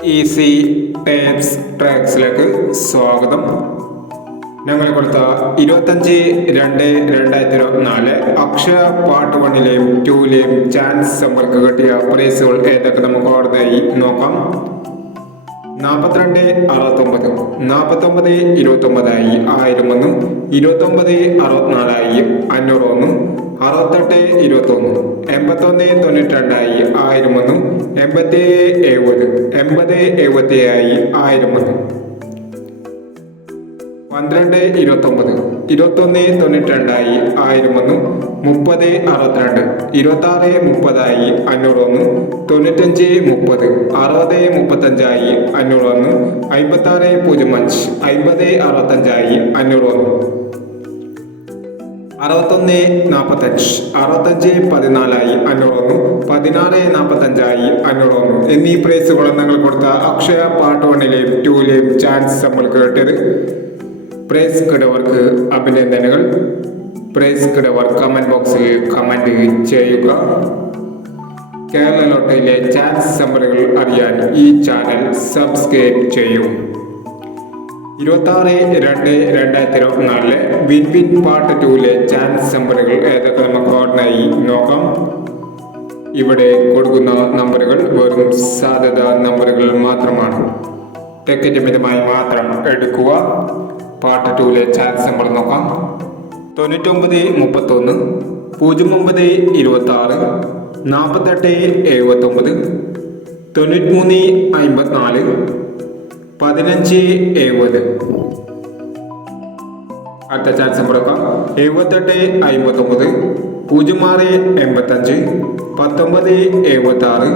Easy tapes ട്രാക്സിലേക്ക് സ്വാഗതം. ഞങ്ങൾ കൊടുത്ത 25/2/2024 അക്ഷയ പാർട്ട് 1ലെയും 2ലെയും ചാൻസ് സമ്പർക്ക് കിട്ടിയ പ്രൈസുകൾ ഏതൊക്കെ നമുക്ക് ഓർമ്മയായി നോക്കാം. 4269, 4929 1001, 2964 501, 6821, 8192 1001, 8770, 8077 1001, 1229, 2192 1001, 3062, 2630 501, 9530, 6035 501, 5605 5065 501, 6145, 6514 501, 1645 501 എന്നീ പ്രൈസുകൾ ഞങ്ങൾ കൊടുത്ത അക്ഷയ പാർട്ട് 1ലെയും 2ലെയും ചാൻസ് നമ്മൾക്ക് കിട്ടിയത്. പ്രൈസ് കിടവർക്ക് അഭിനന്ദനങ്ങൾ. പ്രൈസ് കിടവർ കമന്റ് ബോക്സിൽ കമന്റ് ചെയ്യുക. കേരള ലോട്ടറിയിലെ ചാൻസ് നമ്പറുകൾ അറിയാൻ ഈ ചാനൽ സബ്സ്ക്രൈബ് ചെയ്യൂ. 26/2/2024 വിൻ വിൻ പാർട്ട് 2ലെ ചാൻസ് നമ്പറുകൾ ഏതൊക്കെ നമുക്ക് ഓർമ്മയായി നോക്കാം. ഇവിടെ കൊടുക്കുന്ന നമ്പറുകൾ വെറും സാധ്യത നമ്പറുകൾ മാത്രമാണ്. ടിക്കറ്റ് മിതമായി മാത്രം എടുക്കുക. പാർട്ട് 2ലെ ചാൻസ് നമ്പർ നോക്കാം. 9931, 0926, 4879, 9354, 1570. അടുത്ത ചാൻസ് നമ്പർ നോക്കാം. 7859, 0685, 1976,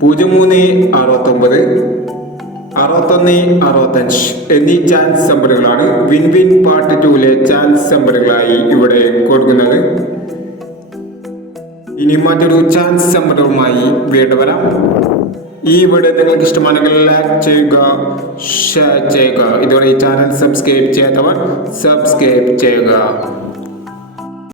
0369, 6165 എന്നീ ചാൻസ് നമ്പറുകളാണ് വിൻ വിൻ പാർട്ട് 2ലെ ചാൻസ് നമ്പറുകളായി ഇവിടെ കൊടുക്കുന്നത്. ഇനി മറ്റൊരു ചാൻസ് നമ്പറുമായി വീണ്ടും വരാം. ഈ വീഡിയോ നിങ്ങൾക്ക് ഇഷ്ടമാണെങ്കിൽ ലൈക്ക് ചെയ്യുക, ഷെയർ ചെയ്യുക. ഇതുവരെ ഈ ചാനൽ സബ്സ്ക്രൈബ് ചെയ്യാത്തവർ സബ്സ്ക്രൈബ് ചെയ്യുക.